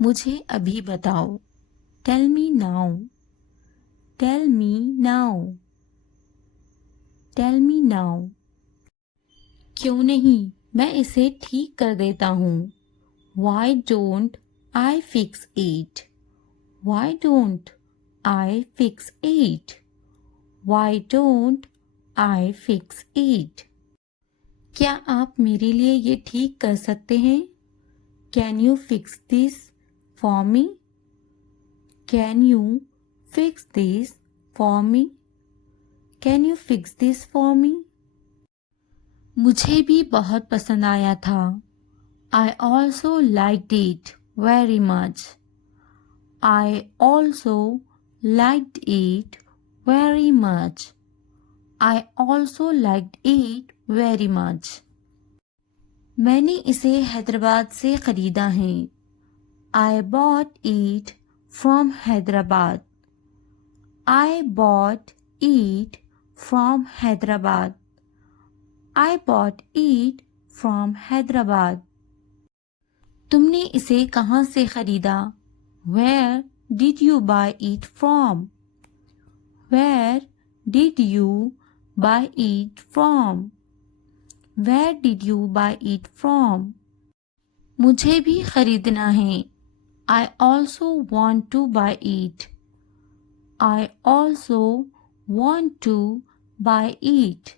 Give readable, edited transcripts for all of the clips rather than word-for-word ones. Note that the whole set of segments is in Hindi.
मुझे अभी बताओ। Tell me now. Tell me now. Tell me now. क्यों नहीं, मैं इसे ठीक कर देता हूँ। Why don't I fix it? Why don't I fix it? Why don't I fix it? क्या आप मेरे लिए ये ठीक कर सकते हैं? Can you fix this for me? Can you fix this for me? Can you fix this for me? मुझे भी बहुत पसंद आया था। I also liked it very much. I also liked it very much. I also liked it very much. मैंने इसे हैदराबाद से खरीदा है। I bought it from Hyderabad. I bought it from Hyderabad. I bought it from Hyderabad. तुमने इसे कहाँ से खरीदा? Where did you buy it from? Where did you buy it from? Where did you buy it from? मुझे भी खरीदना है। I also want to buy it. I also want to buy it.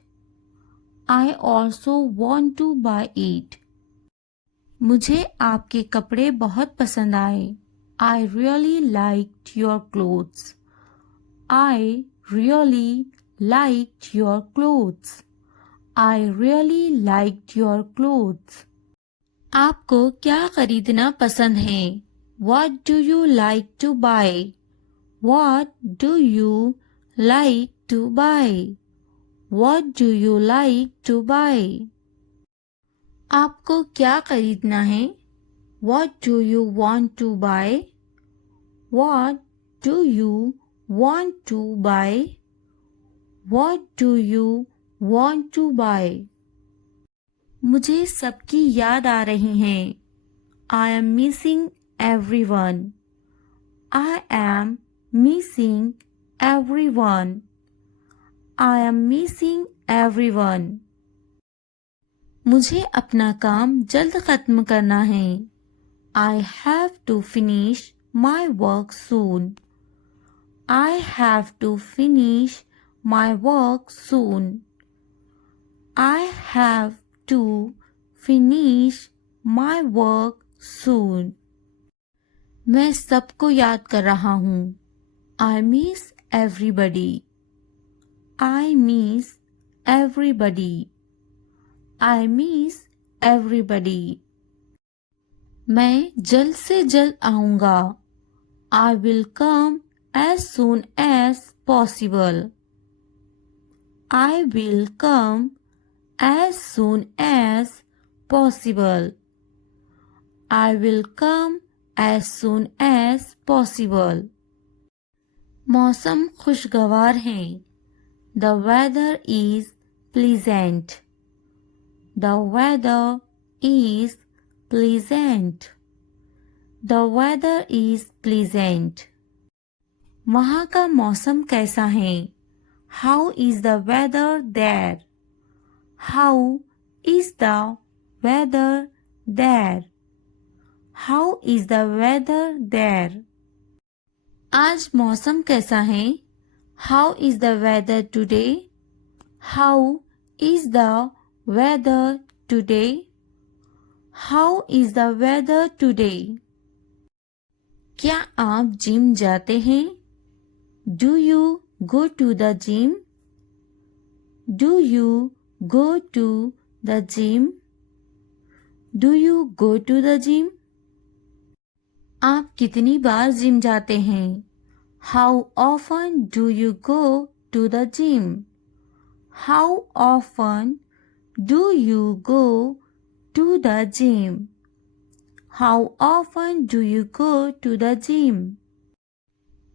I also want to buy it. मुझे आपके कपड़े बहुत पसंद आए। I really liked your clothes. I really liked your clothes. I really liked your clothes. आपको क्या खरीदना पसंद है? What do you like to buy? What do you like to buy? What do you like to buy? आपको क्या खरीदना है? What do you want to buy? What do you want to buy? What do you want to buy? मुझे सबकी याद आ रही है। I am missing everyone. I am missing everyone. I am missing everyone. मुझे अपना काम जल्द खत्म करना है। I have to finish my work soon. I have to finish my work soon. I have to finish my work soon. मैं सबको याद कर रहा हूँ। I miss everybody. I miss everybody. I miss everybody. मैं जल्द से जल्द आऊँगा। I will come as soon as possible. I will come as soon as possible. I will come as soon as possible. मौसम खुशगवार है। The weather is pleasant. The weather is pleasant. The weather is pleasant. वहाँ का मौसम कैसा है? How is the weather there? How is the weather there? How is the weather there? आज मौसम कैसा है? How is the weather today? How is the weather today? How is the weather today? क्या आप जिम जाते हैं? Do you go to the gym? Do you go to the gym? Do you go to the gym? आप कितनी बार जिम जाते हैं? How often do you go to the gym? How often do you go to the gym? How often do you go to the gym?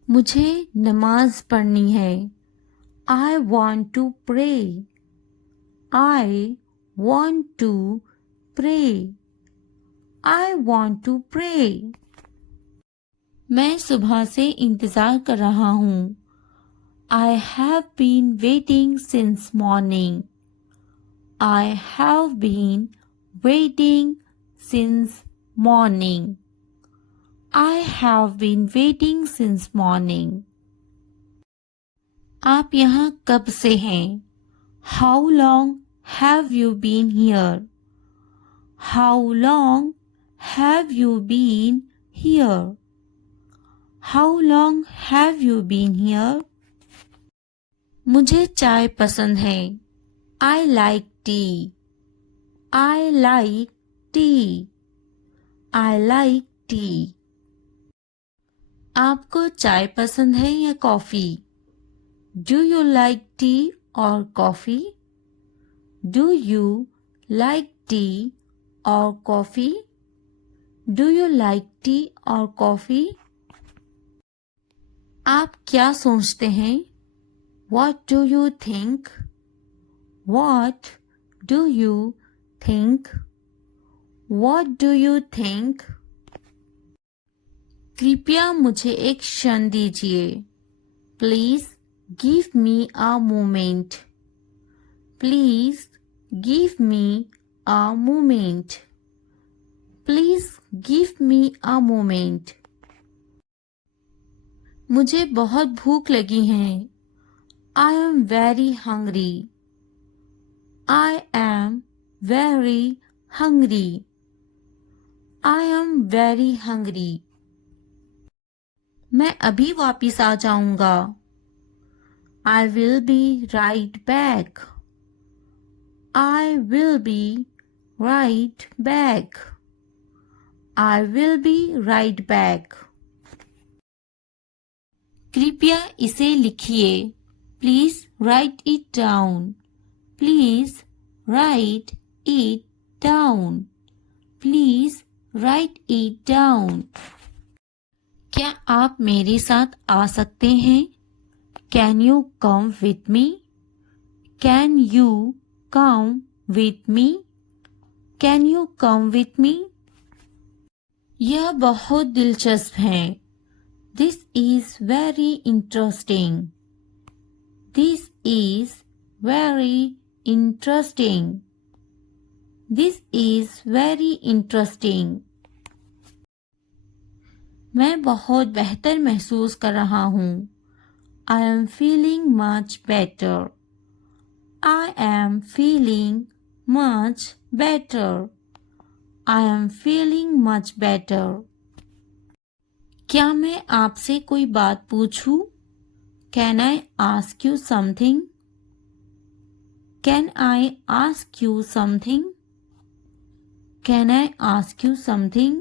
मुझे नमाज पढ़नी है। I want to pray. I want to pray. I want to pray. मैं सुबह से इंतज़ार कर रहा हूँ। I have been waiting since morning. I have been waiting since morning. I have been waiting since morning. आप यहाँ कब से हैं? How long have you been here? How long have you been here? How long have you been here? मुझे चाय पसंद है. I like tea. I like tea. I like tea. आपको चाय पसंद है या coffee? Do you like tea or coffee? Do you like tea or coffee? Do you like tea or coffee? आप क्या सोचते हैं? What do you think? What do you think? What do you think? कृपया मुझे एक क्षण दीजिए. Please give me a moment. Please give me a moment. Please give me a moment. मुझे बहुत भूख लगी है. I am very hungry. I am very hungry. I am very hungry. मैं अभी वापिस आ जाऊंगा. I will be right back. I will be right back. I will be right back. कृपया इसे लिखिए. Please write it down. Please write it down. Please write it down. क्या आप मेरे साथ आ सकते हैं? Can you come with me? Can you come with me? Can you come with me? यह बहुत दिलचस्प है. This is very interesting. This is very interesting. This is very interesting. मैं बहुत बेहतर महसूस कर रहा हूँ. I am feeling much better. I am feeling much better. I am feeling much better. क्या मैं आपसे कोई बात पूछूं? Can I ask you something? Can I ask you something? Can I ask you something?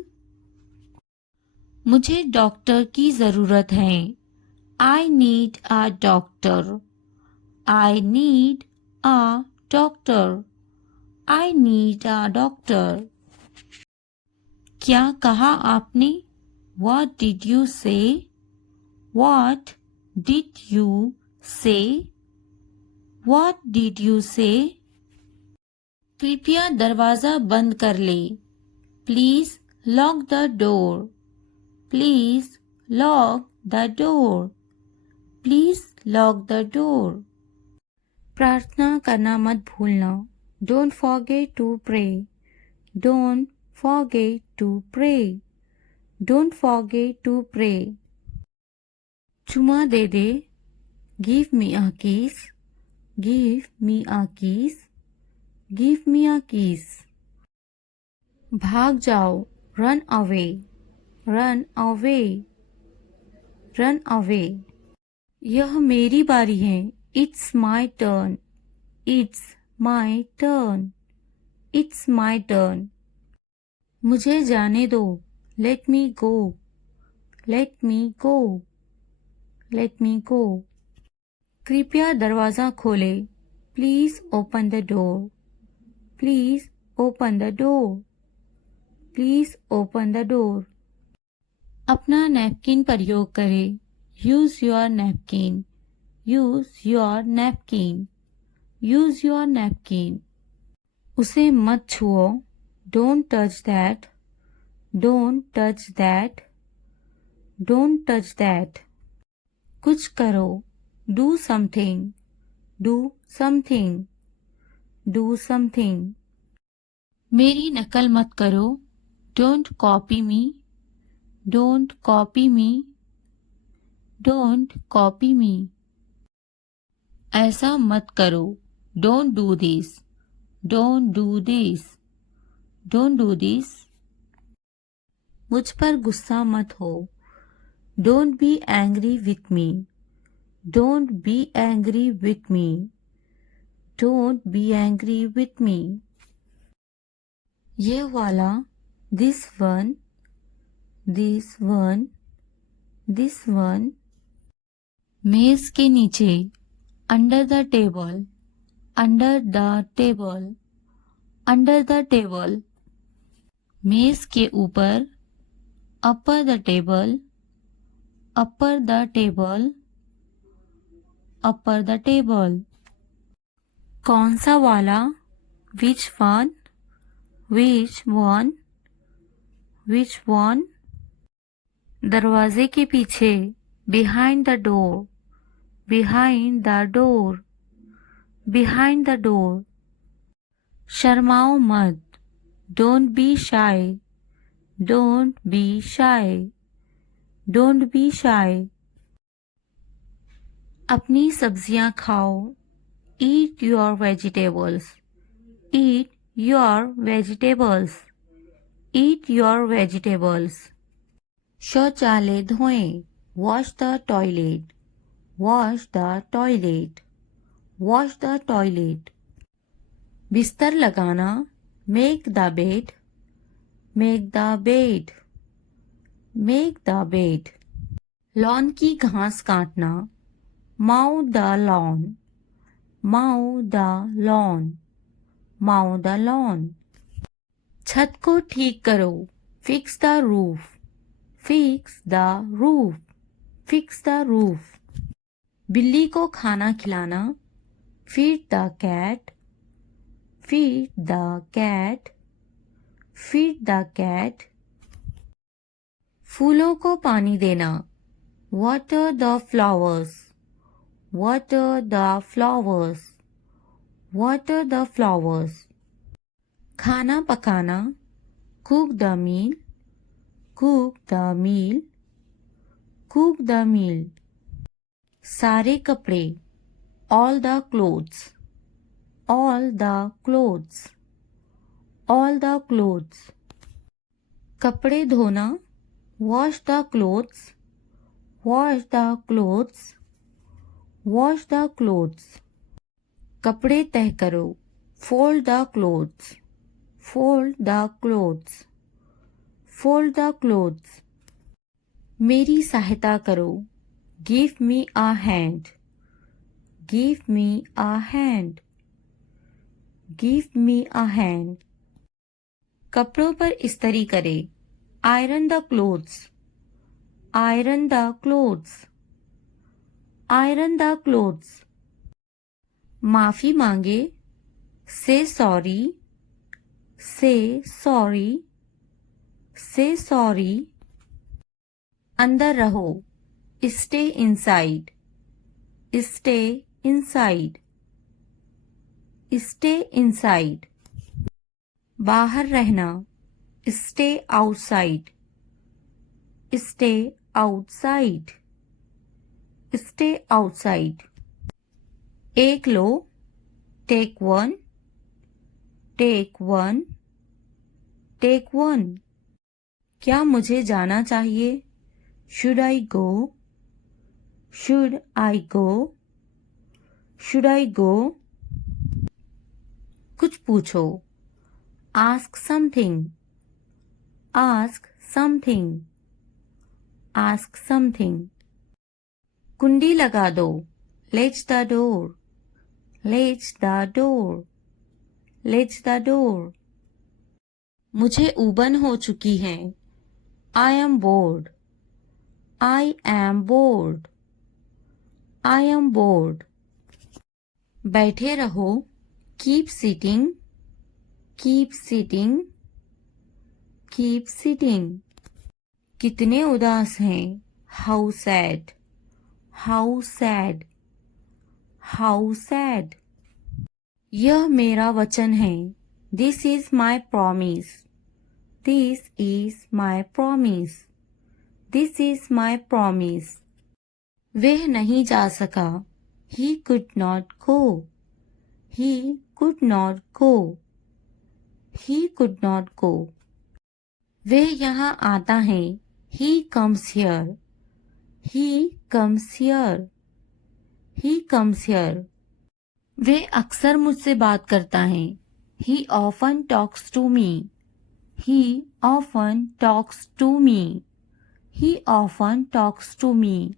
मुझे डॉक्टर की ज़रूरत है. I need a doctor. I need a doctor. I need a doctor. क्या कहा आपने? What did you say? What did you say? What did you say? कृपया दरवाज़ा बंद कर ले. Please lock the door. Please lock the door. Please lock the door. प्रार्थना करना मत भूलना. Don't forget to pray. Don't forget to pray. Don't forget to pray. चुमा दे दे. Give me a kiss. Give me a kiss. Give me a kiss. भाग जाओ. Run away. Run away. Run away. यह मेरी बारी है. It's my turn. It's my turn. It's my turn. मुझे जाने दो. Let me go. Let me go. Let me go. कृपया दरवाज़ा खोले. Please open the door. Please open the door. Please open the door. अपना नैपकिन प्रयोग करें. Use your napkin. Use your napkin. Use your napkin. उसे मत छुओ. Don't touch that. Don't touch that. Don't touch that. कुछ करो, do something, do something, do something. मेरी नकल मत करो, don't copy me, don't copy me, don't copy me. ऐसा मत करो, don't do this, don't do this, don't do this. मुझ पर गुस्सा मत हो, don't be angry with me, don't be angry with me, don't be angry with me. ये वाला, this one, this one, this one. मेज के नीचे, under the table, under the table, under the table. मेज के ऊपर, upper the table, upper the table, upper the table. कौन सा वाला, which one, which one, which one. दरवाजे के पीछे, behind the door, behind the door, behind the door. शर्माओ मत, don't be shy, don't be shy, don't be shy. अपनी सब्जियां खाओ, eat your vegetables, eat your vegetables, eat your vegetables. शौचालय धोएं, wash the toilet, wash the toilet, wash the toilet. बिस्तर लगाना, make the bed, make the bed, make the bed. Lawn की घास काटना, mow the lawn, mow the lawn, mow the lawn. छत को ठीक करो, fix the roof, fix the roof, fix the roof. बिल्ली को खाना खिलाना, feed the cat, feed the cat, feed the cat. फूलों को पानी देना, water the flowers, water the flowers, water the flowers. खाना पकाना, cook the meal, cook the meal, cook the meal. सारे कपड़े, all the clothes, all the clothes, all the clothes। कपड़े धोना, wash the clothes, wash the clothes, wash the clothes। कपड़े तह करो, fold the clothes, fold the clothes, fold the clothes। मेरी सहायता करो, give me a hand, give me a hand, give me a hand। कपड़ों पर इस्त्री करे, iron the clothes, iron the clothes, iron the clothes। माफी मांगे, say sorry, say sorry, say sorry। अंदर रहो, stay inside, stay inside, stay inside। बाहर रहना, stay outside, stay outside, stay outside। एक लो, take one, take one, take one। क्या मुझे जाना चाहिए, should I go, should I go, should I go। कुछ पूछो, ask something, ask something, ask something। कुंडी लगा दो, latch the door, latch the door, latch the door। मुझे ऊबन हो चुकी है, I am bored, I am bored, I am bored। बैठे रहो, keep sitting, keep sitting, keep sitting। कितने उदास हैं. How sad. How sad. How sad. यह मेरा वचन है. This is my promise. This is my promise. This is my promise. वह नहीं जा सका. He could not go. He could not go. He could not go. वह यहाँ आता है. He comes here. He comes here. He comes here. वह अक्सर मुझसे बात करता है. He often talks to me. He often talks to me. He often talks to me.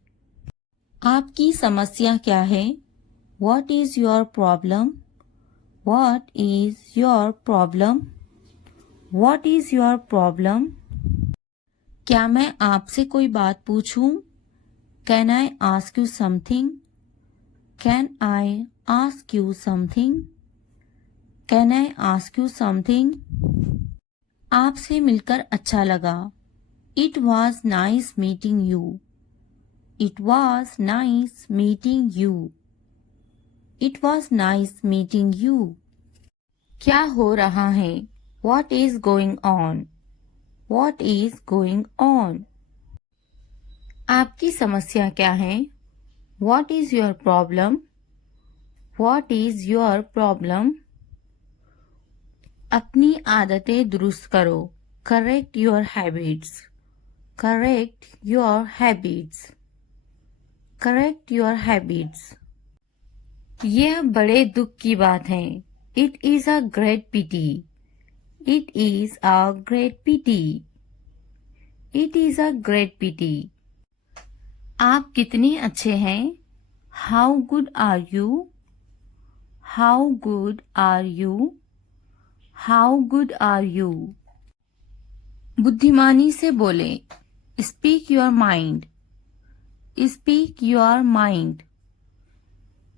आपकी समस्या क्या है? What is your problem? What is your problem? What is your problem? क्या मैं आपसे कोई बात पूछूं? Can I ask you something? Can I ask you something? Can I ask you something? आपसे मिलकर अच्छा लगा. It was nice meeting you. It was nice meeting you. It was nice meeting you. क्या हो रहा है? What is going on? What is going on? आपकी समस्या क्या है? What is your problem? What is your problem? अपनी आदतें दुरुस्त करो. Correct your habits. Correct your habits. Correct your habits. यह बड़े दुख की बात है. It is a great pity. It is a great pity. It is a great pity. आप कितने अच्छे हैं? How good are you? How good are you? How good are you? बुद्धिमानी से बोले. Speak your mind. Speak your mind.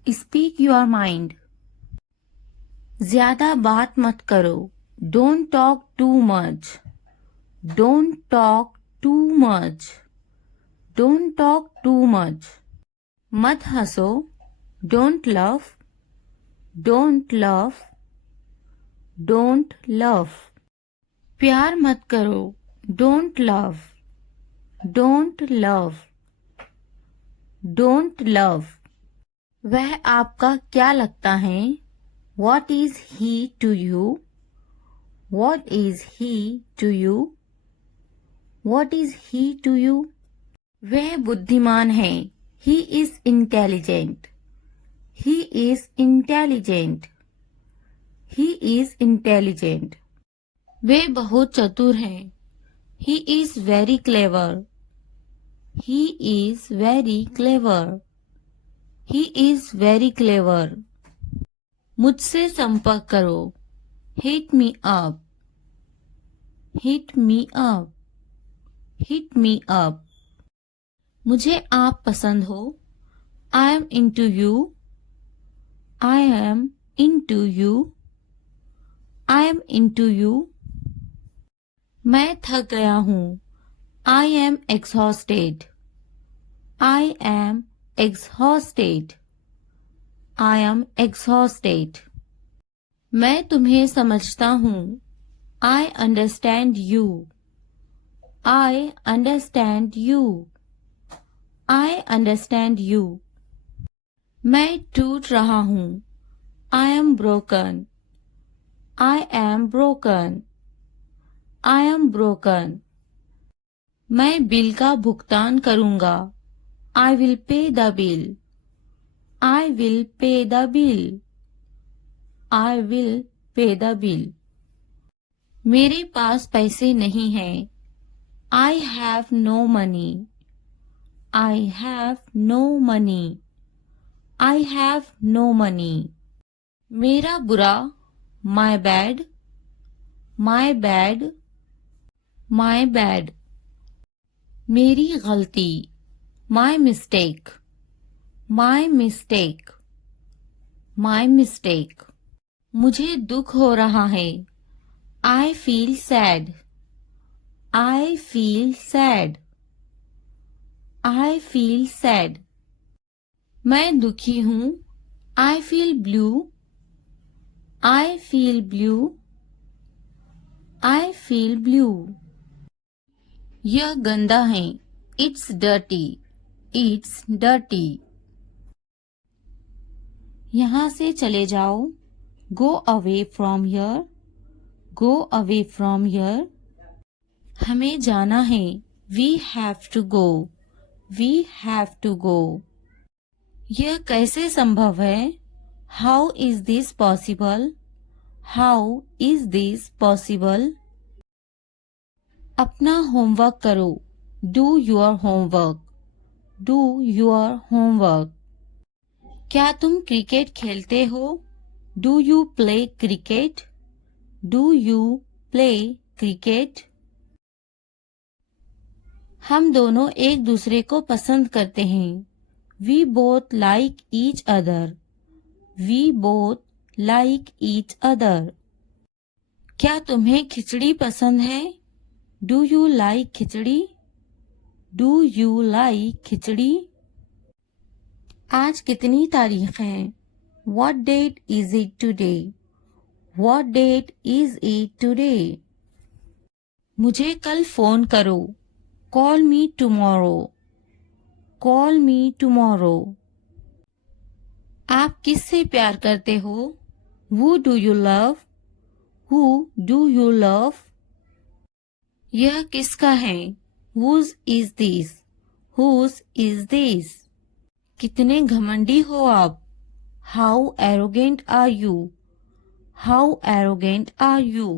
Speak your mind. ज्यादा बात मत करो. Don't talk too much. Don't talk too much. Don't talk too much. मत हंसो. Don't laugh. Don't laugh. Don't laugh. प्यार मत करो. Don't love. Don't love. Don't love. वह आपका क्या लगता है? What is he to you? What is he to you? What is he to you? वह बुद्धिमान है. He is intelligent. He is intelligent. He is intelligent. वे बहुत चतुर हैं. He is very clever. He is very clever. He is very clever. मुझसे संपर्क करो. Hit me up. Hit me up. Hit me up. मुझे आप पसंद हो. I am into you. I am into you. I am into you. मैं थक गया हूँ. I am exhausted. I am exhausted. I am exhausted. मैं तुम्हें समझता हूँ. I understand you. I understand you. I understand you. मैं टूट रहा हूँ. I am broken. I am broken. I am broken. मैं बिल का भुगतान करूँगा. I will pay the bill. I will pay the bill. I will pay the bill. मेरे पास पैसे नहीं हैं. I have no money. I have no money. I have no money. मेरा बुरा. My bad. My bad. My bad. मेरी गलती. My mistake. My mistake. My mistake. मुझे दुख हो रहा है. I feel sad. I feel sad. I feel sad. मैं दुखी हूँ. I feel blue. I feel blue. I feel blue. यह गंदा है. It's dirty. It's dirty. यहाँ से चले जाओ. Go away from here. Go away from here. हमें जाना है. We have to go. We have to go. यह कैसे संभव है? How is this possible? How is this possible? अपना होमवर्क करो. Do your homework. Do your homework. क्या तुम क्रिकेट खेलते हो? Do you play cricket? Do you play cricket? हम दोनों एक दूसरे को पसंद करते हैं. We both like each other. We both like each other. क्या तुम्हें खिचड़ी पसंद है? Do you like khichdi? Do you like खिचड़ी? आज कितनी तारीख है? What date is it today? What date is it today? मुझे कल फोन करो. Call me tomorrow. Call me tomorrow. आप किससे प्यार करते हो? Who do you love? Who do you love? यह किसका है? Whose is this? Whose is this? कितने घमंडी हो आप? How arrogant are you? How arrogant are you?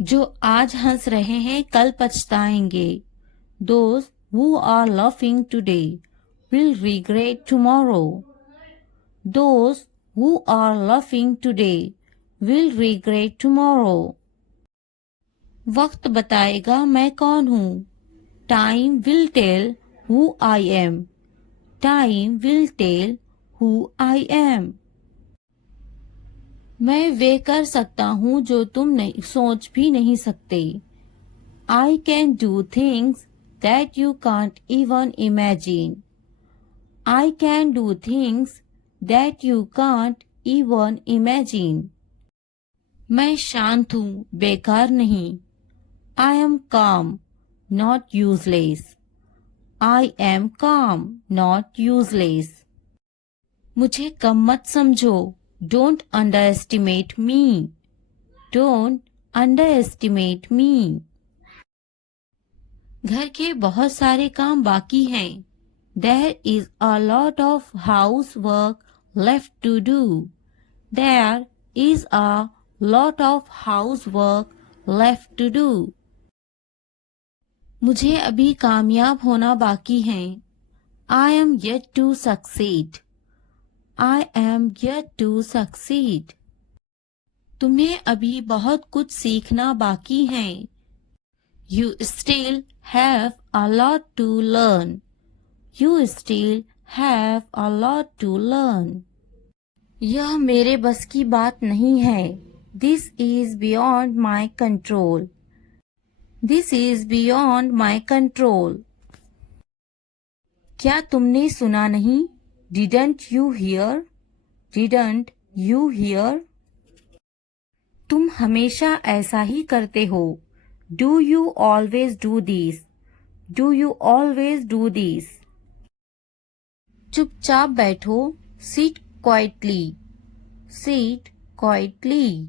जो आज हंस रहे हैं कल पछताएंगे. Those who are laughing today will regret tomorrow. Those who are laughing today will regret tomorrow. वक्त बताएगा मैं कौन हूँ. Time will tell who I am. Time will tell who I am. मैं वे कर सकता हूँ जो तुम नहीं सोच भी नहीं सकते. I can do things that you can't even imagine. I can do things that you can't even imagine. मैं शांत हूँ, बेकार नहीं. I am calm, not useless. I am calm, not useless. मुझे कम मत समझो. Don't underestimate me. Don't underestimate me. घर के बहुत सारे काम बाकी हैं. There is a lot of housework left to do. There is a lot of housework left to do. मुझे अभी कामयाब होना बाकी है. I am yet to succeed. I am yet to succeed. तुम्हें अभी बहुत कुछ सीखना बाकी है. You still have a lot to learn. You still have a lot to learn. यह मेरे बस की बात नहीं है. This is beyond my control. This is beyond my control. क्या तुमने सुना नहीं? Didn't you hear? Didn't you hear? तुम हमेशा ऐसा ही करते हो. Do you always do this? Do you always do this? चुपचाप बैठो. Sit quietly. Sit quietly.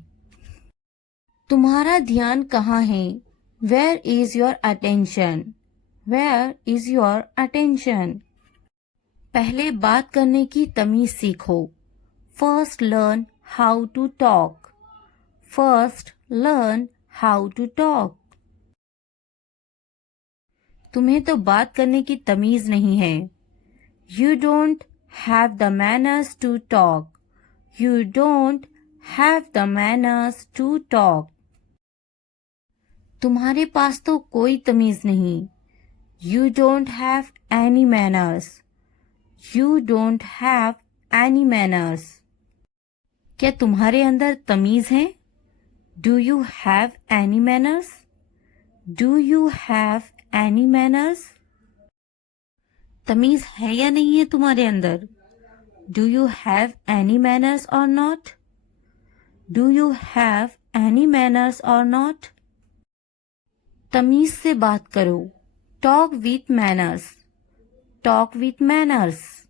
तुम्हारा ध्यान कहाँ है? Where is your attention? Where is your attention? पहले बात करने की तमीज सीखो. First learn how to talk. First learn how to talk. तुम्हें तो बात करने की तमीज नहीं है. You don't have the manners to talk. You don't have the manners to talk. तुम्हारे पास तो कोई तमीज नहीं. You don't have any manners. You don't have any manners. क्या तुम्हारे अंदर तमीज है? Do you have any manners? Do you have any manners? तमीज है या नहीं है तुम्हारे अंदर? Do you have any manners or not? Do you have any manners or not? तमीज से बात करो। Talk with manners. Talk with manners.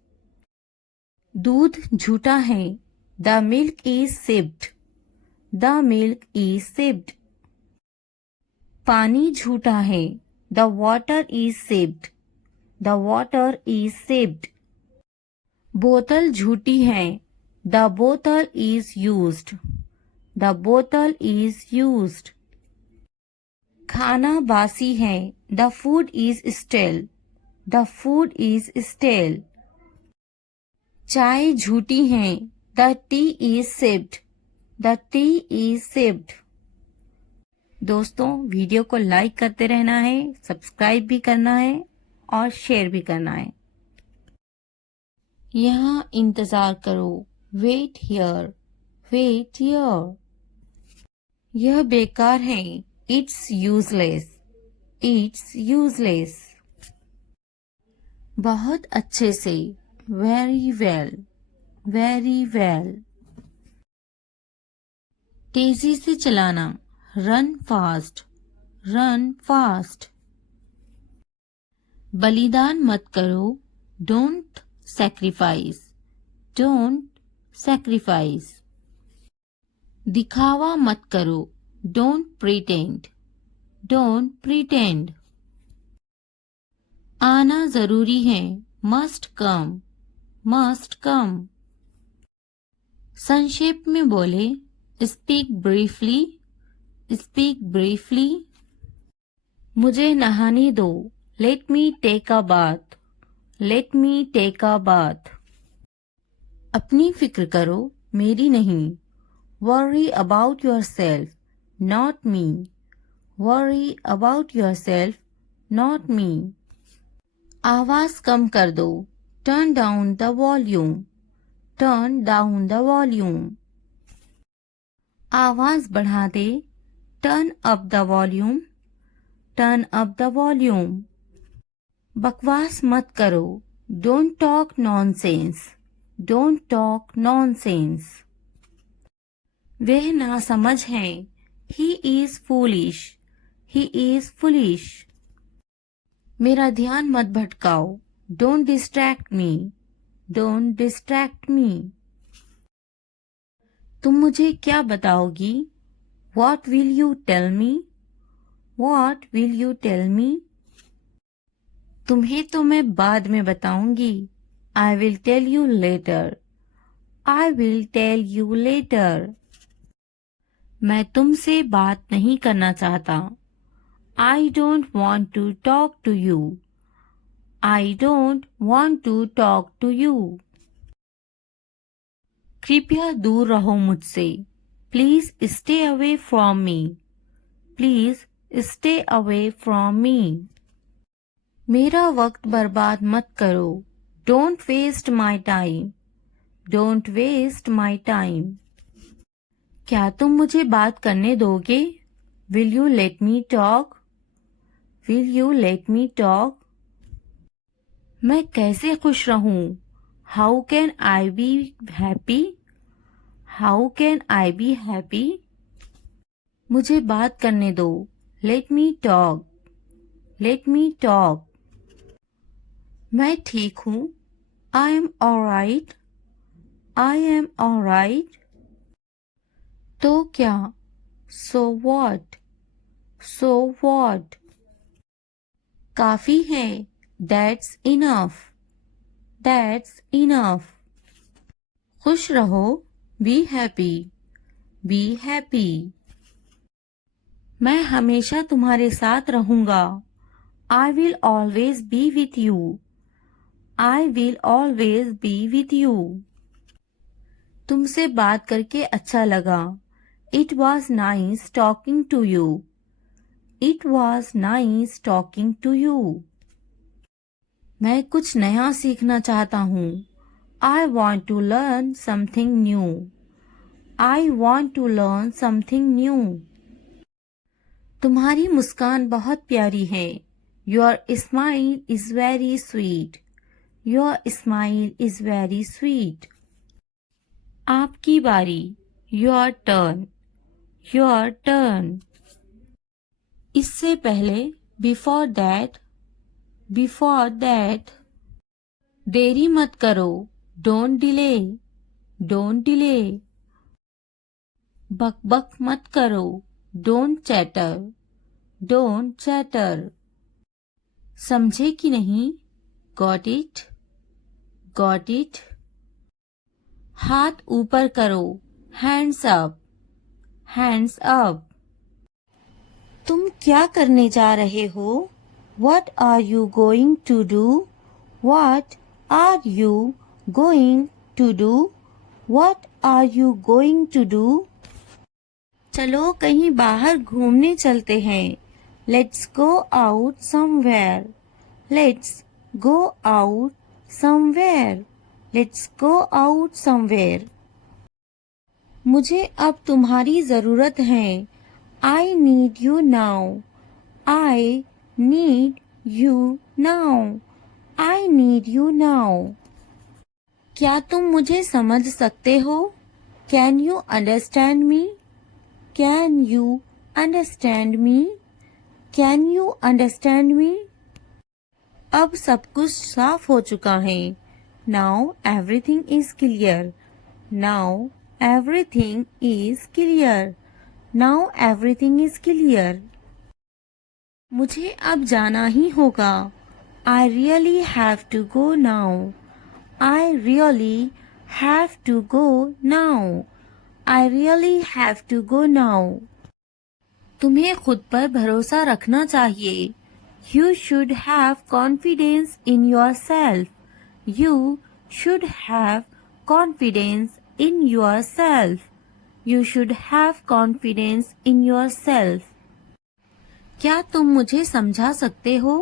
दूध झूठा है। The milk is sipped. The milk is sipped. पानी झूठा है। The water is sipped. The water is sipped. बोतल झूठी है। The bottle is used. The bottle is used. खाना बासी है। The food is stale. The food is stale. चाय झूठी है। The tea is sipped. The tea is sipped. दोस्तों, वीडियो को लाइक करते रहना है, सब्सक्राइब भी करना है और शेयर भी करना है। यहाँ इंतजार करो। Wait here. Wait here. यह बेकार है। It's useless. It's useless. बहुत अच्छे से। Very well. Very well. तेजी से चलाना। Run fast. Run fast. बलिदान मत करो। Don't sacrifice. Don't sacrifice. दिखावा मत करो। Don't pretend. Don't pretend. आना जरूरी है। Must come. Must come. संक्षेप में बोले। Speak briefly. Speak briefly. मुझे नहाने दो। Let me take a bath. Let me take a bath. अपनी फिक्र करो, मेरी नहीं। Worry about yourself, not me. Worry about yourself, not me. आवाज कम कर दो। Turn down the volume. Turn down the volume. आवाज बढ़ा दे। Turn up the volume. Turn up the volume. बकवास मत करो। Don't talk nonsense. Don't talk nonsense. वह नासमझ है। He is foolish. He is foolish. मेरा ध्यान मत भटकाओ। Don't distract me. Don't distract me. तुम मुझे क्या बताओगी? What will you tell me? What will you tell me? तुम्हें तो मैं बाद में बताऊंगी। I will tell you later. I will tell you later. मैं तुमसे बात नहीं करना चाहता। I don't want to talk to you. I don't want to talk to you. कृपया दूर रहो मुझसे। Please stay away from me. Please stay away from me. मेरा वक्त बर्बाद मत करो। Don't waste my time. Don't waste my time. क्या तुम मुझे बात करने दोगे? Will you let me talk? Will you let me talk? मैं कैसे खुश रहूं? How can I be happy? How can I be happy? मुझे बात करने दो। Let me talk. Let me talk. मैं ठीक हूँ। I am alright. I am alright. तो क्या? So what? So what? काफी है। That's enough. That's enough. खुश रहो। Be happy. Be happy. मैं हमेशा तुम्हारे साथ रहूंगा। I will always be with you. I will always be with you. तुमसे बात करके अच्छा लगा। It was nice talking to you. It was nice talking to you. मैं कुछ नया सीखना चाहता हूँ। I want to learn something new. I want to learn something new. तुम्हारी मुस्कान बहुत प्यारी है। Your smile is very sweet. Your smile is very sweet. आपकी बारी. Your turn. Your turn. इससे पहले. Before that. Before that. देरी मत करो. Don't delay. Don't delay. बक बक मत करो. Don't chatter. Don't chatter. समझे कि नहीं? Got it? Got it? हाथ ऊपर करो. Hands up. Hands up. तुम क्या करने जा रहे हो? What are you going to do? What are you going to do? What are you going to do? चलो कहीं बाहर घूमने चलते हैं. Let's go out somewhere. Let's go out somewhere. Let's go out somewhere. मुझे अब तुम्हारी ज़रूरत है. I need you now. I need you now. I need you now. क्या तुम मुझे समझ सकते हो? Can you understand me? Can you understand me? Can you understand me? अब सब कुछ साफ हो चुका है. Now everything is clear. Now everything is clear. Now everything is clear. मुझे अब जाना ही होगा. I really have to go now. I really have to go now. I really have to go now. तुम्हें खुद पर भरोसा रखना चाहिए. You should have confidence in yourself. You should have confidence in yourself. You should have confidence in yourself. क्या तुम मुझे समझा सकते हो?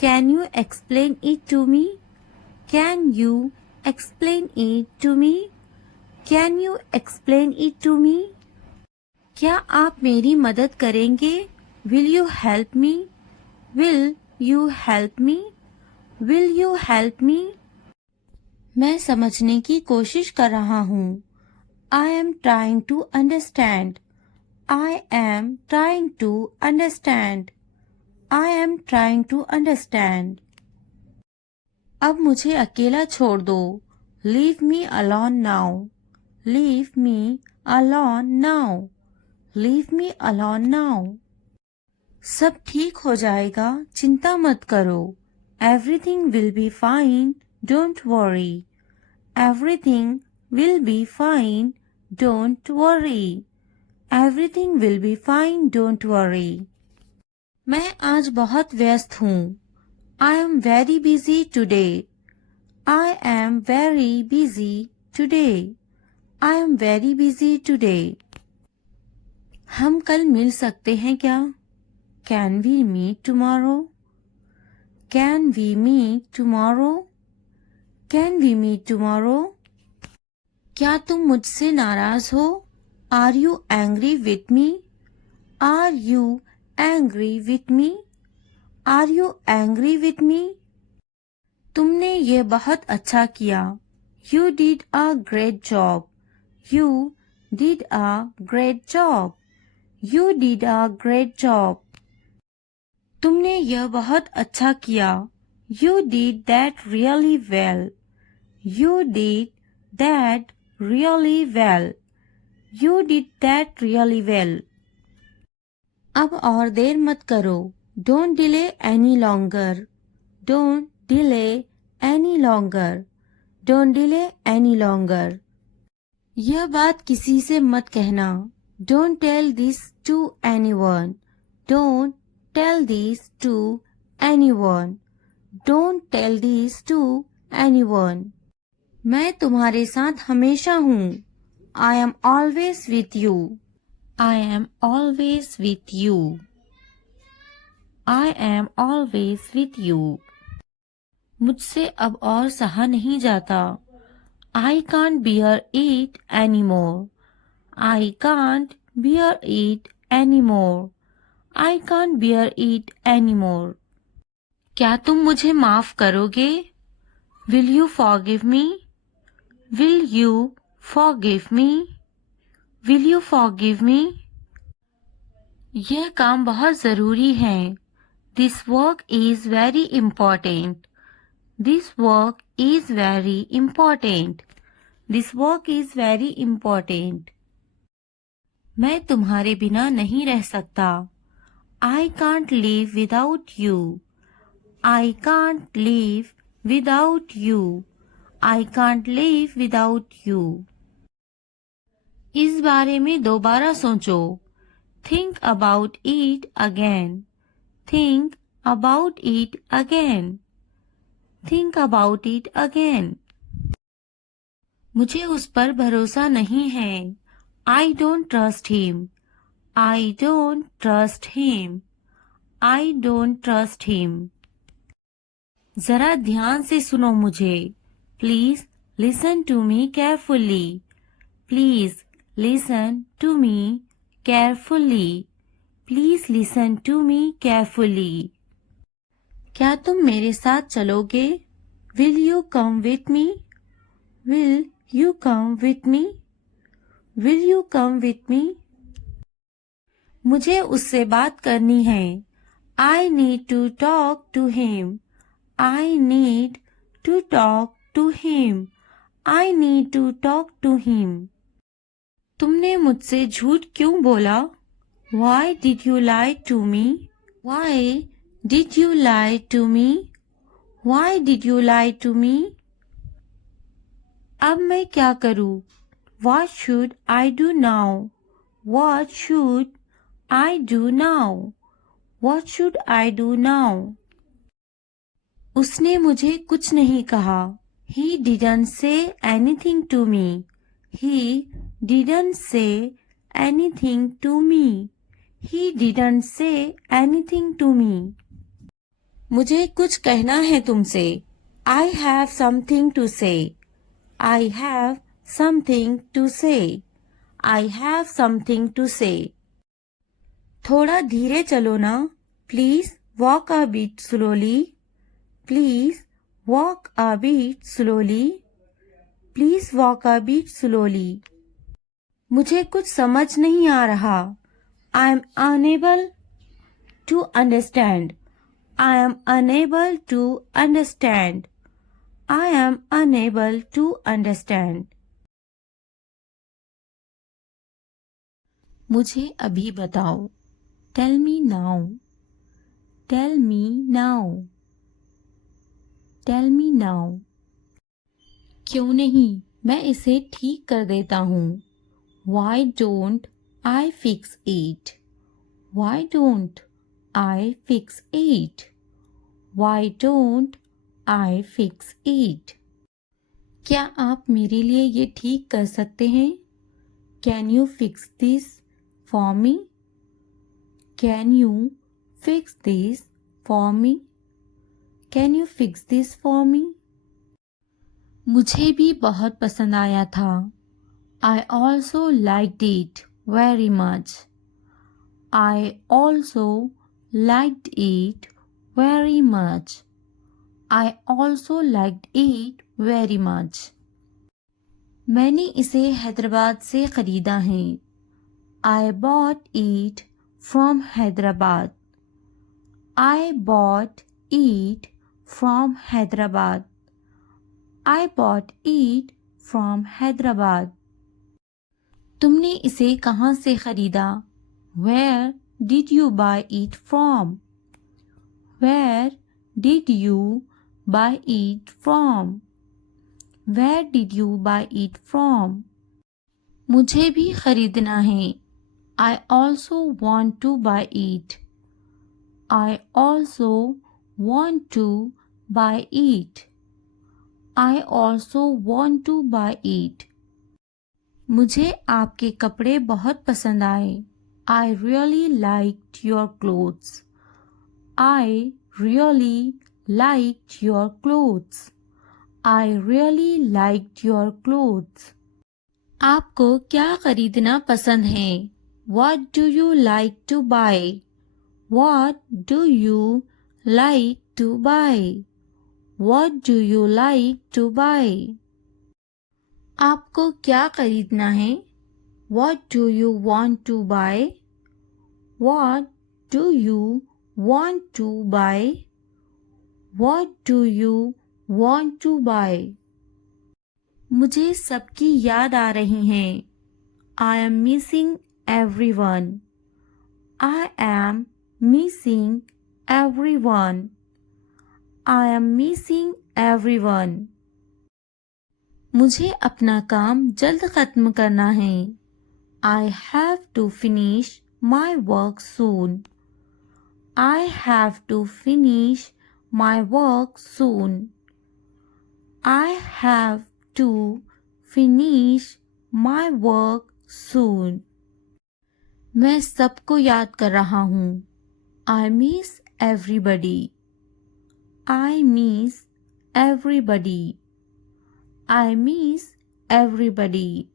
Can you explain it to me? Can you explain it to me? Can you explain it to me? क्या आप मेरी मदद करेंगे? Will you help me? Will you help me? Will you help me? मैं समझने की कोशिश कर रहा हूँ. I am trying to understand. I am trying to understand. I am trying to understand. अब मुझे अकेला छोड़ दो. Leave me alone now. Leave me alone now. Leave me alone now. सब ठीक हो जाएगा. चिंता मत करो. Everything will be fine. Don't worry. Everything will be fine. Don't worry. Everything will be fine. Don't worry. मैं आज बहुत व्यस्त हूँ. I am very busy today. I am very busy today. I am very busy today. हम कल मिल सकते हैं क्या? Can we meet tomorrow? Can we meet tomorrow? Can we meet tomorrow? क्या तुम मुझसे नाराज हो? Are you angry with me? Are you angry with me? Are you angry with me? तुमने ये बहुत अच्छा किया. You did a great job. You did a great job. You did a great job. तुमने यह बहुत अच्छा किया. You did that really well. You did that really well. You did that really well. अब और देर मत करो. Don't delay any longer. Don't delay any longer. Don't delay any longer. यह बात किसी से मत कहना. Don't tell this to anyone. Don't tell this to anyone. Don't tell this to anyone. मैं तुम्हारे साथ हमेशा हूँ. I am always with you. I am always with you. I am always with you. मुझसे अब और सहा नहीं जाता. I can't bear it anymore. I can't bear it anymore. I can't bear it anymore. क्या तुम मुझे माफ करोगे? Will you forgive me? Will you forgive me? Will you forgive me? यह काम बहुत ज़रूरी है. This work is very important. This work is very important. This work is very important. मैं तुम्हारे बिना नहीं रह सकता. I can't live without you. I can't live without you. I can't live without you. इस बारे में दोबारा सोचो. Think about it again. Think about it again. Think about it again. मुझे उस पर भरोसा नहीं है. I don't trust him. I don't trust him. I don't trust him. जरा ध्यान से सुनो मुझे. Please listen to me carefully. Please listen to me carefully. Please listen to me carefully. क्या तुम मेरे साथ चलोगे? Will you come with me? Will you come with me? Will you come with me? मुझे उससे बात करनी है. I need to talk to him. I need to talk to him. I need to talk to him. तुमने मुझसे झूठ क्यों बोला? Why did you lie to me? Why did you lie to me? Why did you lie to me? अब मैं क्या करूं? What should I do now? What should I do now? What should I do now? उसने मुझे कुछ नहीं कहा. He didn't say anything to me. He didn't say anything to me. He didn't say anything to me. मुझे कुछ कहना है तुमसे. I have something to say. I have something to say. I have something to say. थोड़ा धीरे चलो ना. Please walk a bit slowly. Please walk a bit slowly. Please walk a bit slowly. मुझे कुछ समझ नहीं आ रहा. I am unable to understand. I am unable to understand. I am unable to understand. मुझे अभी बताओ. Tell me now. Tell me now. Tell me now. क्यों नहीं, मैं इसे ठीक कर देता हूँ. Why don't I fix it? Why don't I fix it? Why don't I fix it? क्या आप मेरे लिए ये ठीक कर सकते हैं? Can you fix this for me? Can you fix this for me? Can you fix this for me? मुझे भी बहुत पसंद आया था. I also liked it very much. I also liked it very much. I also liked it very much. मैंने इसे हैदराबाद से ख़रीदा है. I bought it from Hyderabad. I bought it from Hyderabad. I bought it from Hyderabad. तुमने इसे कहाँ से ख़रीदा? Where did you buy it from? Where did you buy it from? Where did you buy it from? मुझे भी ख़रीदना है. I also want to buy it. I also want to buy it. I also want to buy it. मुझे आपके कपड़े बहुत पसंद आए. I really liked your clothes. I really liked your clothes. I really liked your clothes. आपको क्या खरीदना पसंद है? What do you like to buy? What do you like to buy? What do you like to buy? आपको क्या खरीदना है? What do you want to buy? What do you want to buy? What do you want to buy? मुझे सबकी याद आ रही है. I am missing everyone. I am missing everyone. I am missing everyone. मुझे अपना काम जल्द खत्म करना है. I have to finish my work soon. I have to finish my work soon. I have to finish my work soon. मैं सबको याद कर रहा हूँ. I miss everybody. I miss everybody. I miss everybody.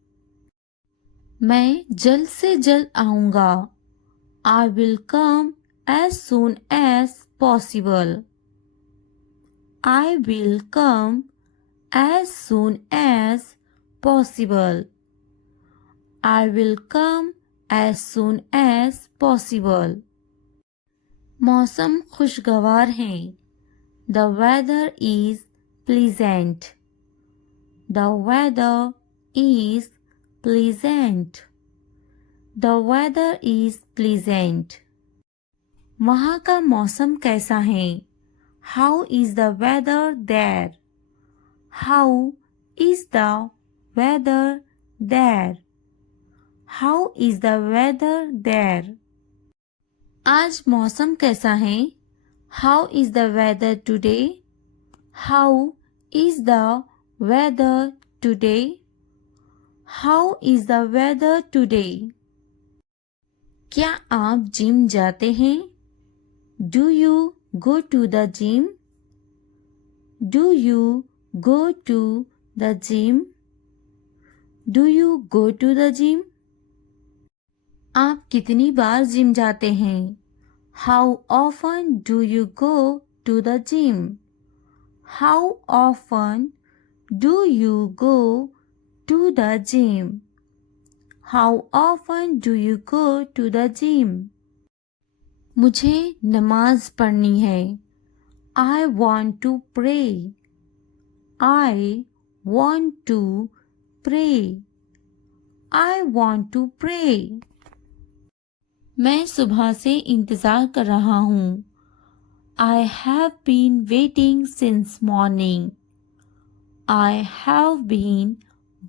मैं जल्द से जल्द आऊँगा. I will come as soon as possible. I will come as soon as possible. I will come as soon as possible. मौसम खुशगवार है. The weather is pleasant. The weather is pleasant. The weather is pleasant. वहाँ का मौसम कैसा है? How is the weather there? How is the weather there? How is the weather there? आज मौसम कैसा है? How is the weather today? How is the weather today? How is the weather today? क्या आप जिम जाते हैं? Do you go to the gym? Do you go to the gym? Do you go to the gym? आप कितनी बार जिम जाते हैं? How often do you go to the gym? How often do you go to the gym? How often do you go to the gym? मुझे नमाज पढ़नी है. I want to pray. I want to pray. I want to pray. मैं सुबह से इंतज़ार कर रहा हूँ. I have been waiting since morning. I have been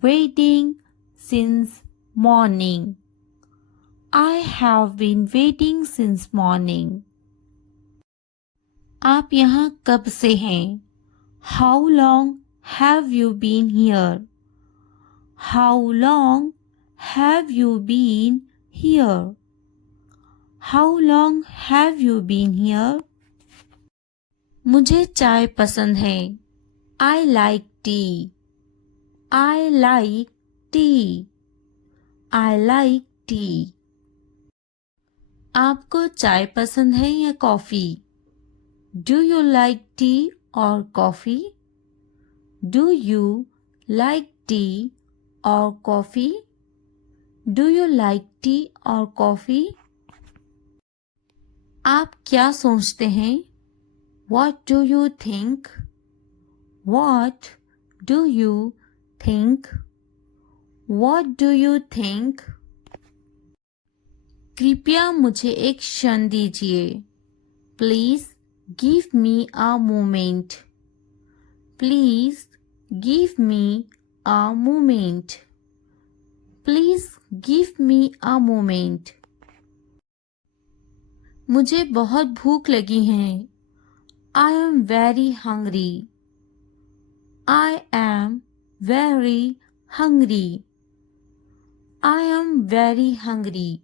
waiting since morning. I have been waiting since morning. आप यहाँ कब से हैं? How long have you been here? How long have you been here? How long have you been here? मुझे चाय पसंद है. I like tea. I like tea. I like tea. आपको चाय पसंद है या coffee? Do you like tea or coffee? Do you like tea or coffee? Do you like tea or coffee? आप क्या सोचते हैं? What do you think? What do you think? What do you think? कृपया मुझे एक क्षण दीजिए. Please give me a moment. Please give me a moment. Please give me a moment. मुझे बहुत भूख लगी है. I am very hungry. I am very hungry. I am very hungry.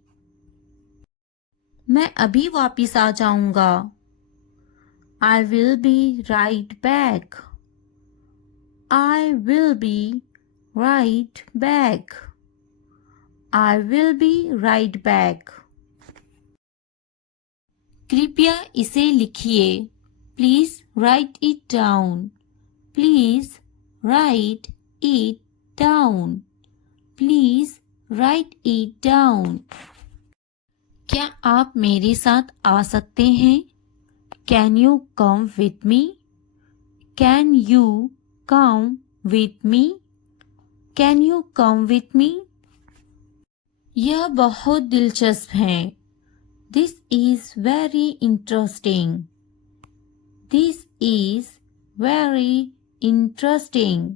मैं अभी वापिस आ जाऊंगा. I will be right back. I will be right back. I will be right back. कृपया इसे लिखिए. Please write it down. Please right it down. Please right it down. क्या आप मेरे साथ आ सकते हैं? Can you come with me? Can you come with me? Can you come with me? यह बहुत दिलचस्प है। This is very interesting. This is very interesting.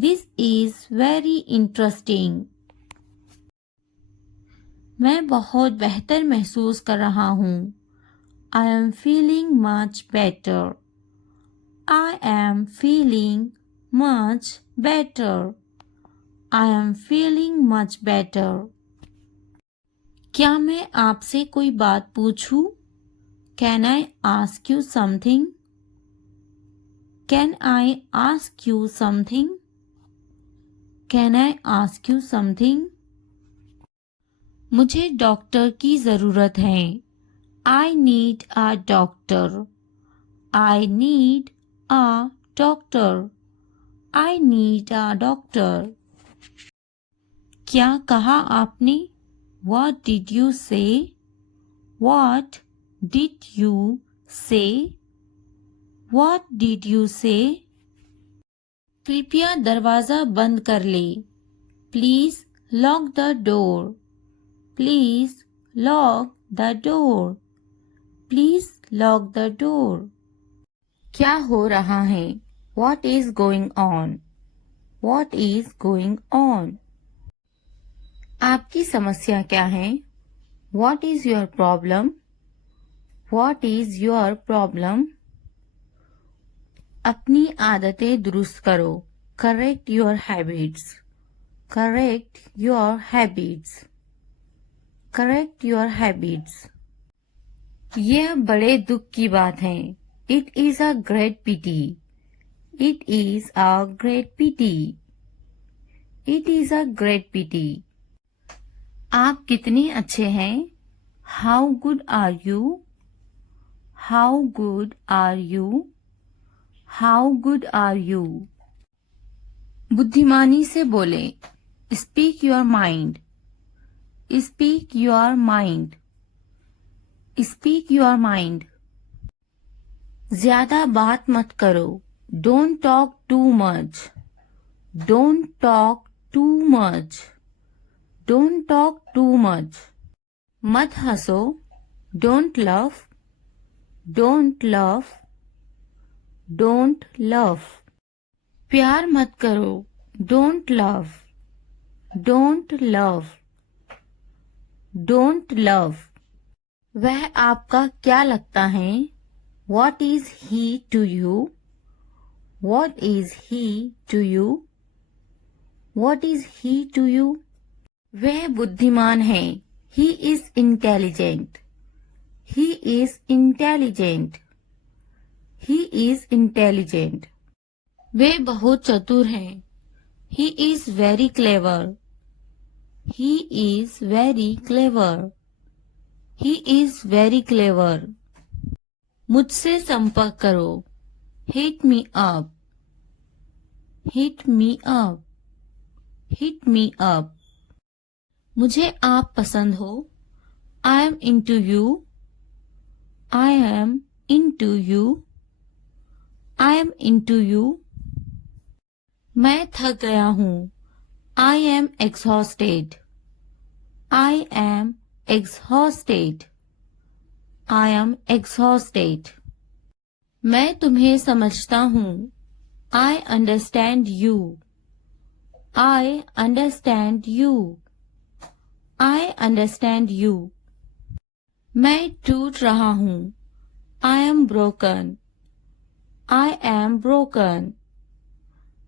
This is very interesting. मैं बहुत बेहतर महसूस कर रहा हूँ। I am feeling much better. I am feeling much better. I am feeling much better. क्या मैं आपसे कोई बात पूछूं? Can I ask you something? Can I ask you something? Can I ask you something? मुझे डॉक्टर की ज़रूरत है। I need a doctor. I need a doctor. I need a doctor. क्या कहा आपने? What did you say? What did you say? What did you say? कृपया दरवाज़ा बंद कर ले। Please lock the door. Please lock the door. Please lock the door. क्या हो रहा है? What is going on? What is going on? आपकी समस्या क्या है? What is your problem? What is your problem? अपनी आदतें दुरुस्त करो। Correct your habits. Correct your habits. Correct your habits. यह बड़े दुख की बात है। It is a great pity. It is a great pity. It is a great pity. आप कितने अच्छे हैं? How good are you? How good are you? How good are you? बुद्धिमानी से बोले। Speak your mind. Speak your mind. Speak your mind. ज्यादा बात मत करो। Don't talk too much. Don't talk too much. Don't talk too much. मत हंसो। Don't laugh. Don't laugh. Don't laugh. प्यार मत करो। Don't love. Don't love. Don't love. वह आपका क्या लगता है? What is he to you? What is he to you? What is he to you? वह बुद्धिमान है। He is intelligent. He is intelligent. He is intelligent. वे बहुत चतुर हैं। He is very clever. He is very clever. He is very clever. मुझसे संपर्क करो। Hit me up. Hit me up. Hit me up. मुझे आप पसंद हो। I am into you. I am into you. I am into you. मैं थक गया हूँ। I am exhausted. I am exhausted. I am exhausted. मैं तुम्हें समझता हूँ। I understand you. I understand you. I understand you. मैं टूट रहा हूँ। I am broken. I am broken.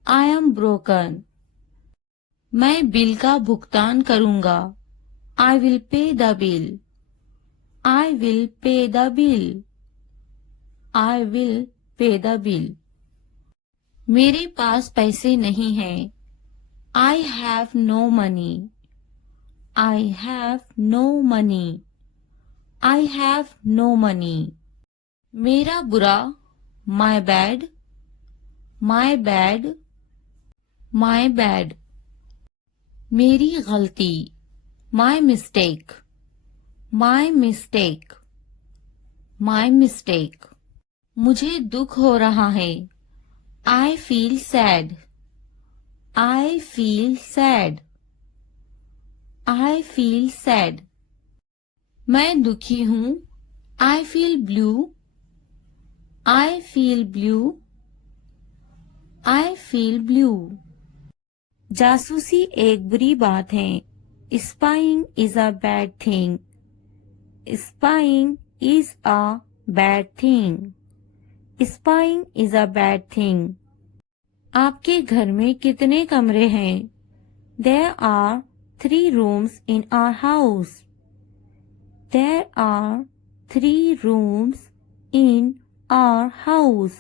I am broken. मैं बिल का भुगतान करूँगा। I will pay the bill. I will pay the bill. I will pay the bill. मेरे पास पैसे नहीं हैं। I have no money. I have no money. I have no money. मेरा बुरा, my bad. My bad, my bad. मेरी गलती, my mistake, my mistake, my mistake. मुझे दुख हो रहा है, I feel sad, I feel sad, I feel sad. मैं दुखी हूँ, I feel blue, I feel blue, I feel blue. जासूसी एक बुरी बात है, spying is a bad thing, spying is a bad thing, spying is a bad thing. आपके घर में कितने कमरे हैं? There are 3 rooms in our house. There are 3 rooms in our house.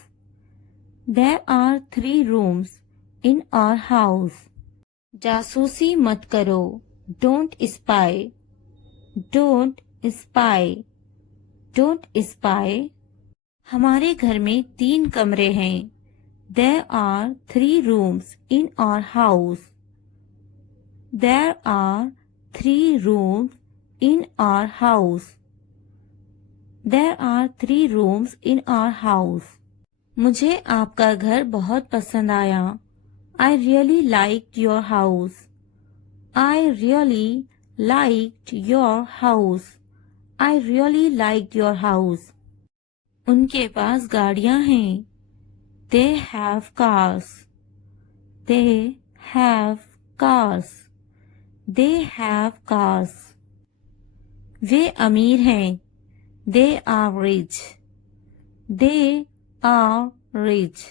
There are 3 rooms in our house. जासूसी मत करो, Don't spy. Don't spy. Don't spy. हमारे घर में 3 कमरे हैं. There are 3 rooms in our house. There are 3 rooms in our house. There are 3 rooms in our house. मुझे आपका घर बहुत पसंद आया. I really liked your house. I really liked your house. I really liked your house. उनके पास गाड़ियां हैं. They have cars. They have cars. They have cars. वे अमीर हैं. They are rich. They are rich.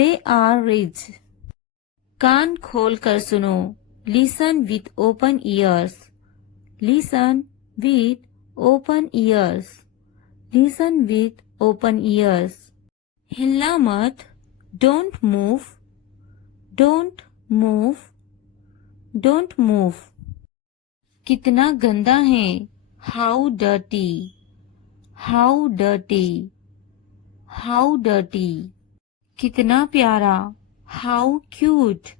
They are rich. कान खोल कर सुनो. Listen with open ears. Listen with open ears. Listen with open ears. हिलना मत. Don't move. Don't move. Don't move. कितना गंदा है. How dirty. How dirty. How dirty. कितना प्यारा. How cute.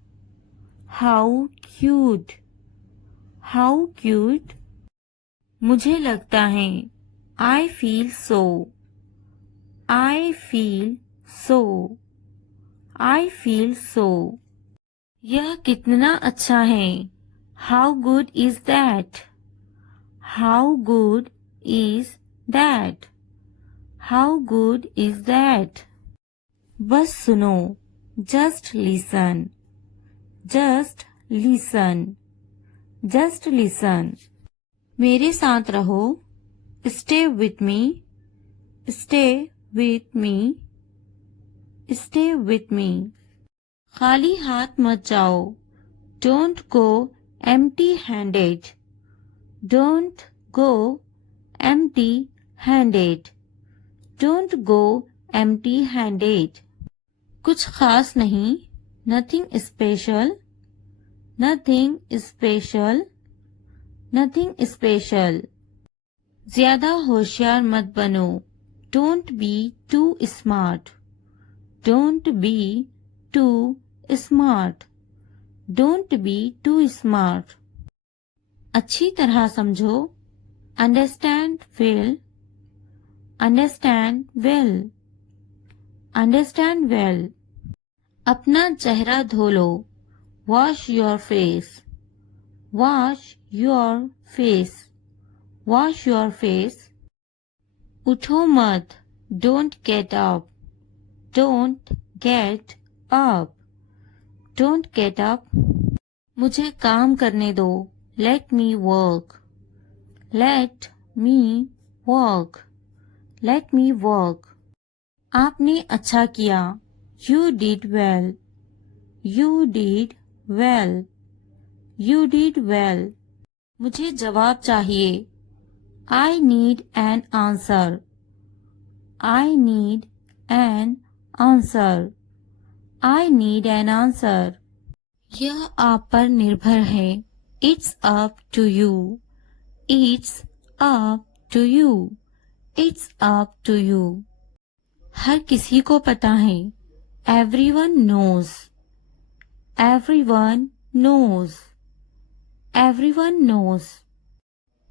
How cute. How cute. मुझे लगता है. I feel so. I feel so. I feel so. यह कितना अच्छा है. How good is that? How good is that? How good is that? बस सुनो. Just listen. Just listen. Just listen. मेरे साथ रहो. Stay with me. Stay with me. Stay with me. खाली हाथ मत जाओ. Don't go empty-handed. Don't go empty-handed. Don't go empty-handed. कुछ खास नहीं. Nothing special. Nothing special. Nothing special. ज्यादा होशियार मत बनो. Don't be too smart. Don't be too smart. Don't be too smart. अच्छी तरह समझो. Understand well. Understand well. Understand well. अपना चेहरा धो लो. Wash your face. Wash your face. Wash your face. उठो मत. Don't get up. Don't get up. Don't get up. मुझे काम करने दो. Let me work. Let me work. Let me work. आपने अच्छा किया. You did well. You did well. You did well. मुझे जवाब चाहिए. I need an answer. I need an answer. I need an answer. यह आप पर निर्भर है. It's up to you. It's up to you. It's up to you. हर किसी को पता है. Everyone knows. Everyone knows. Everyone knows.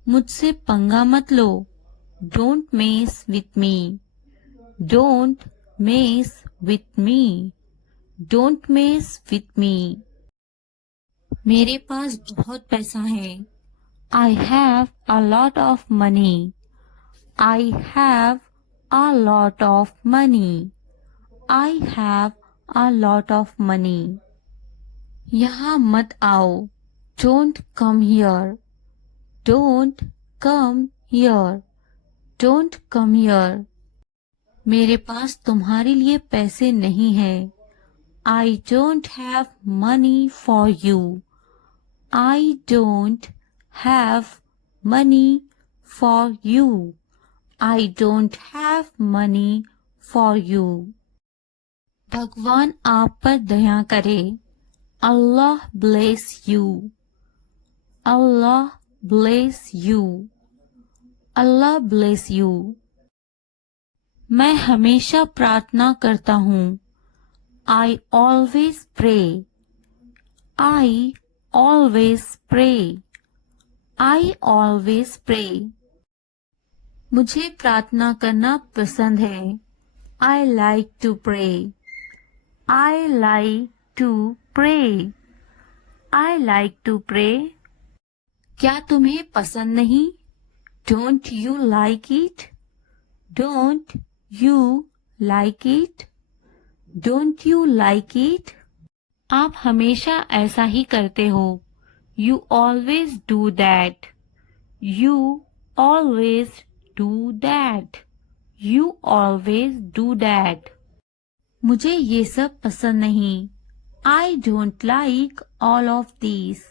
मुझसे पंगा मत लो. Don't mess with me. Don't mess with me. Don't mess with me. मेरे पास बहुत पैसा है. I have a lot of money. I have a lot of money. I have a lot of money. यहाँ मत आओ. Don't come here. Don't come here. Don't come here. मेरे पास तुम्हारे लिए पैसे नहीं हैं. I don't have money for you. I don't have money for you. I don't have money for you. भगवान आप पर दया करे. Allah bless you. Allah bless you. Allah bless you. मैं हमेशा प्रार्थना करता हूँ. I always pray. I always pray. I always pray. मुझे प्रार्थना करना पसंद है. I like to pray. I like to pray. I like to pray. क्या तुम्हें पसंद नहीं? Don't you like it? Don't you like it? Don't you like it? आप हमेशा ऐसा ही करते हो. You always do that. You always do that. You always do that. मुझे ये सब पसंद नहीं. I don't like all of these.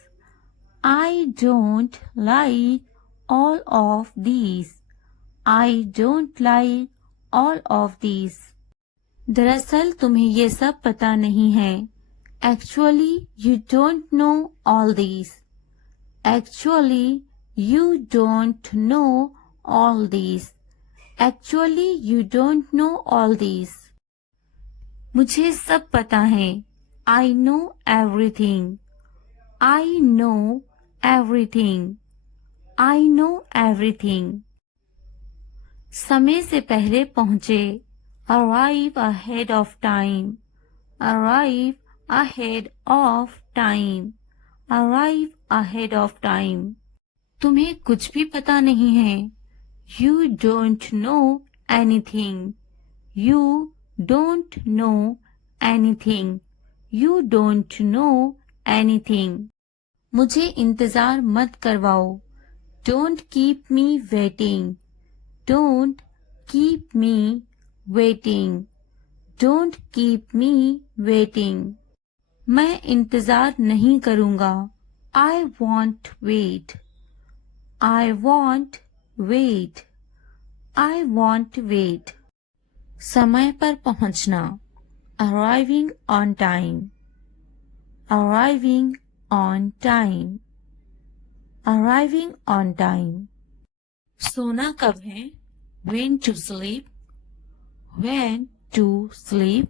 I don't like all of these. I don't like all of these. दरअसल तुम्हें ये सब पता नहीं है. Actually, you don't know all these. Actually, you don't know all these. Actually, you don't know all these. मुझे सब पता है. I know everything. I know everything. I know everything. समय से पहले पहुंचे. Arrive ahead of time. Arrive ahead of time. Arrive ahead of time. तुम्हें कुछ भी पता नहीं है. You don't know anything. You don't know anything. You don't know anything. मुझे इंतजार मत करवाओ. Don't keep me waiting. Don't keep me waiting. Don't keep me waiting. मैं इंतजार नहीं करूँगा. I won't wait. I won't wait. I won't wait. समय पर पहुँचना. Arriving on time. Arriving on time. Arriving on time. सोना कब है? When to sleep. When to sleep.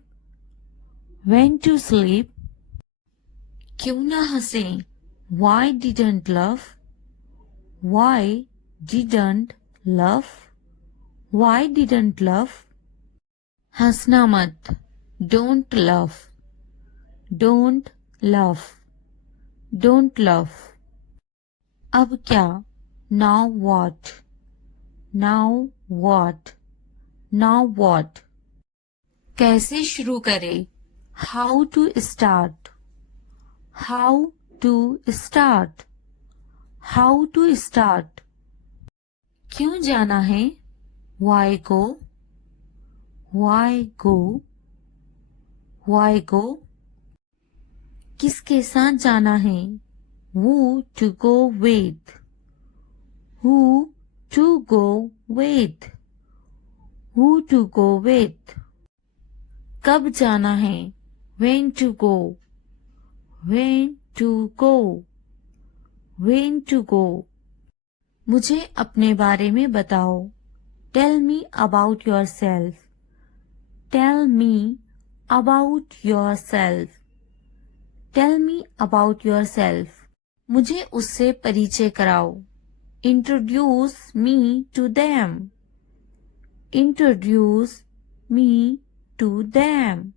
When to sleep. क्यों ना हंसें? Why didn't laugh? Why didn't laugh? Why didn't laugh? हंसना मत. Don't laugh. Don't laugh. Don't laugh. अब क्या? Now what? Now what? Now what? कैसे शुरू करें? How to start? How to start? How to start? क्यों जाना है? Why go? Why go? Why go? किसके साथ जाना है? Who to go with? Who to go with? Who to go with? कब जाना है? When to go? When to go? When to go? मुझे अपने बारे में बताओ. Tell me about yourself. Tell me about yourself. Tell me about yourself. मुझे उससे परिचय कराओ. Introduce me to them. Introduce me to them.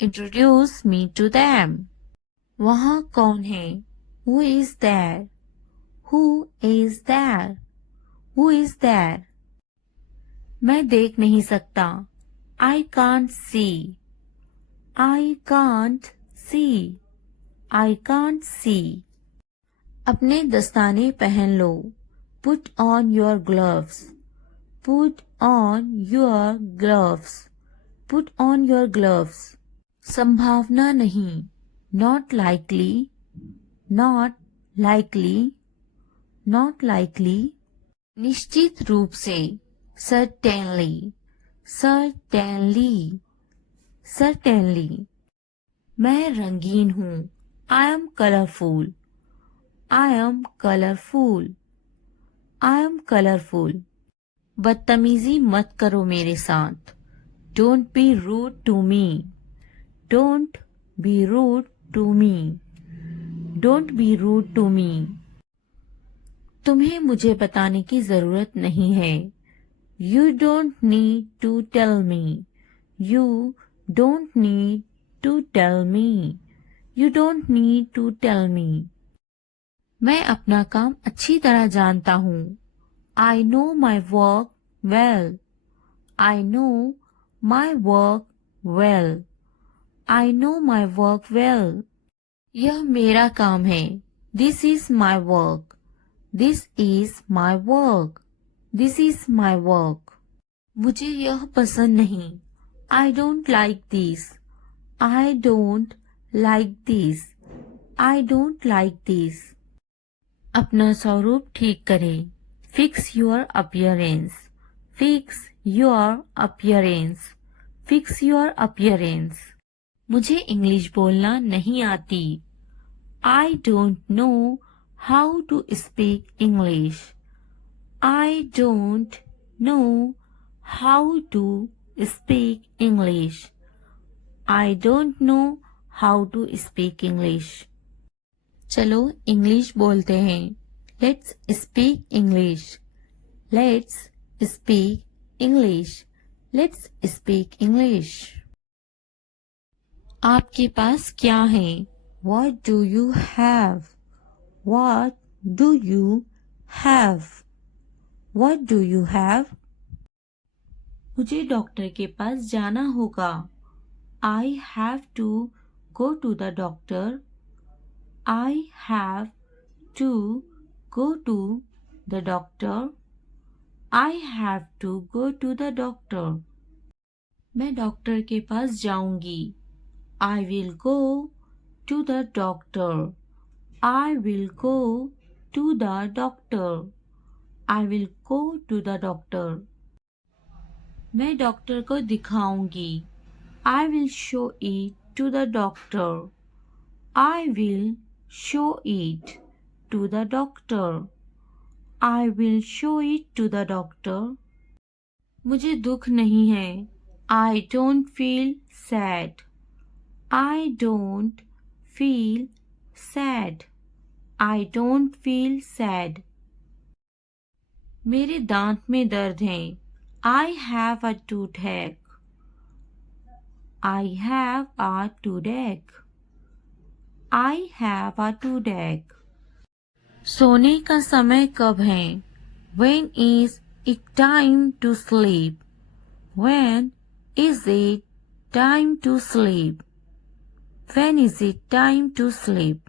Introduce me to them. वहाँ कौन है? Who is there? Who is there? Who is there? मैं देख नहीं सकता. I can't see. I can't see. I can't see. अपने दस्ताने पहन लो. Put on your gloves. Put on your gloves. Put on your gloves. संभावना नहीं. Not likely. Not likely. Not likely. निश्चित रूप से. Certainly. Certainly. Certainly. मैं रंगीन हूँ. I am colorful. I am colorful. I am colorful. बदतमीजी मत करो मेरे साथ. Don't be rude to me. Don't be rude to me. Don't be rude to me. तुम्हें मुझे बताने की जरूरत नहीं है. You don't need to tell me. You don't need to tell me. You don't need to tell me. मैं अपना काम अच्छी तरह जानता हूँ. I know my work well. I know my work well. I know my work well. यह मेरा काम है. This is my work. This is my work. This is my work. मुझे यह पसंद नहीं. I don't like this. I don't like this. I don't like this. अपना स्वरूप ठीक करें. Fix your appearance. Fix your appearance. Fix your appearance. मुझे इंग्लिश बोलना नहीं आती. I don't know how to speak English. I don't know how to speak English. I don't know how to speak English. चलो इंग्लिश बोलते हैं. Let's speak English. Let's speak English. Let's speak English. आपके पास क्या है? What do you have? What do you have? What do you have? मुझे डॉक्टर के पास जाना होगा. I have to go to the doctor. I have to go to the doctor. I have to go to the doctor. मैं डॉक्टर के पास जाऊंगी. I will go to the doctor. I will go to the doctor. I will go to the doctor. मैं डॉक्टर को दिखाऊंगी. I will show it to the doctor. I will show it to the doctor. I will show it to the doctor. मुझे दुख नहीं है. I don't feel sad. I don't feel sad. I don't feel sad. मेरे दांत में दर्द है. I have a toothache. I have a toothache. I have a toothache. सोने का समय कब है? When is it time to sleep? When is it time to sleep? When is it time to sleep?